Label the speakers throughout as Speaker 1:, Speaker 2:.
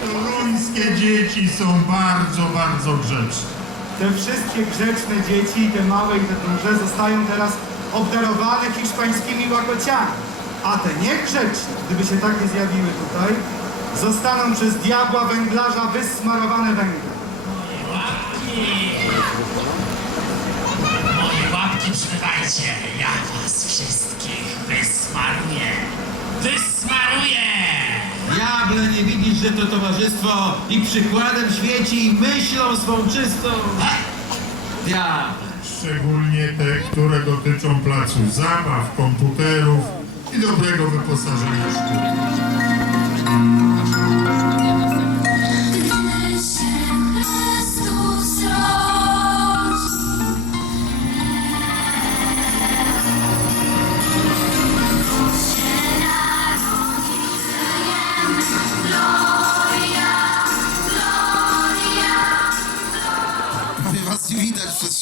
Speaker 1: Toruńskie dzieci są bardzo, bardzo grzeczne.
Speaker 2: Te wszystkie grzeczne dzieci, te małe i te duże, zostają teraz obdarowane hiszpańskimi łakociami. A te niegrzeczne, gdyby się tak nie zjawiły tutaj, zostaną przez diabła węglarza wysmarowane węglem.
Speaker 3: Przybywajcie, ja was wszystkich wysmaruję. Wysmaruję!
Speaker 4: Diable, nie widzisz, że to towarzystwo i przykładem świeci i myślą swą czystą? Diable.
Speaker 1: Szczególnie te, które dotyczą placu zabaw, komputerów i dobrego wyposażenia szkół.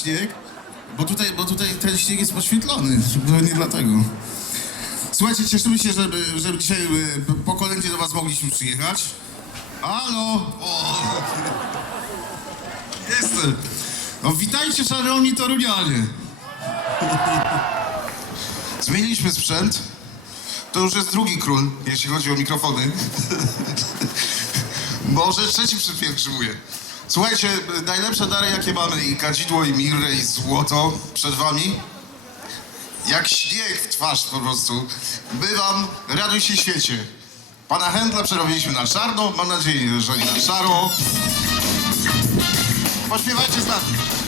Speaker 5: Śnieg, bo tutaj, bo tutaj ten śnieg jest poświetlony, nie dlatego. Słuchajcie, cieszymy się, żeby, żeby dzisiaj y, po kolędzie do was mogliśmy przyjechać. Halo! O! Jestem! No witajcie szanowni torunianie! Zmieniliśmy sprzęt. To już jest drugi król, jeśli chodzi o mikrofony. Może trzeci przypielgrzymuje. Słuchajcie, najlepsze dary jakie mamy i kadzidło, i mirrę, i złoto przed wami. Jak śnieg w twarz po prostu. Bywam, raduj się świecie. Pana Händla przerobiliśmy na czarno, mam nadzieję, że nie na szaro. Pośpiewajcie z nami.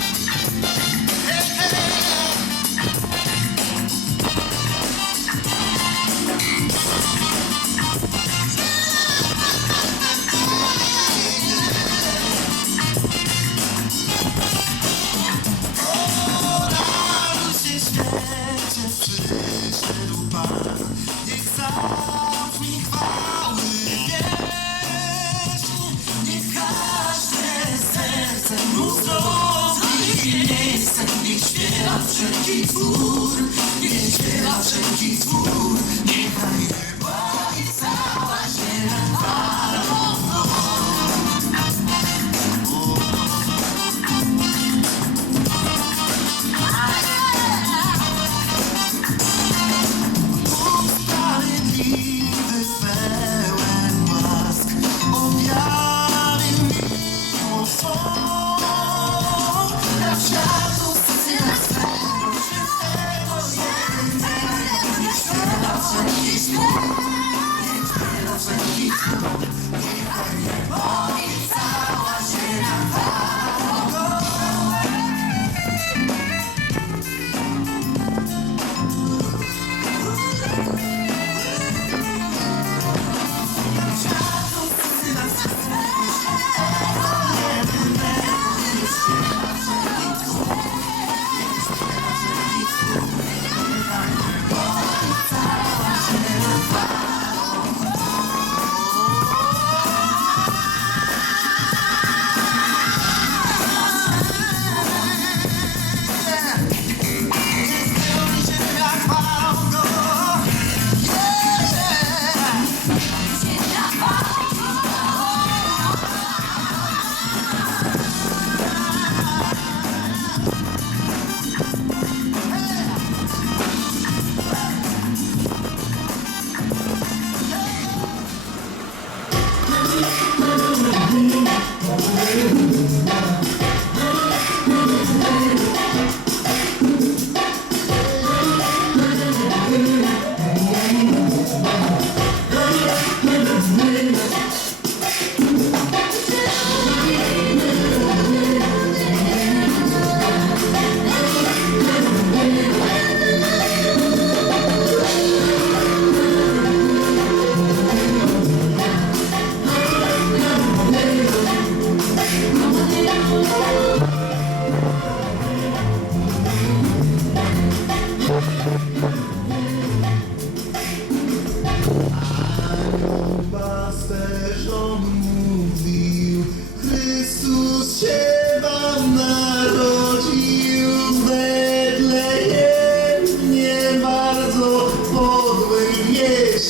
Speaker 6: Narodził w Betlejem, nie bardzo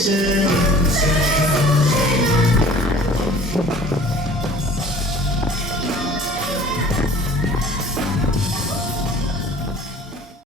Speaker 6: Christians.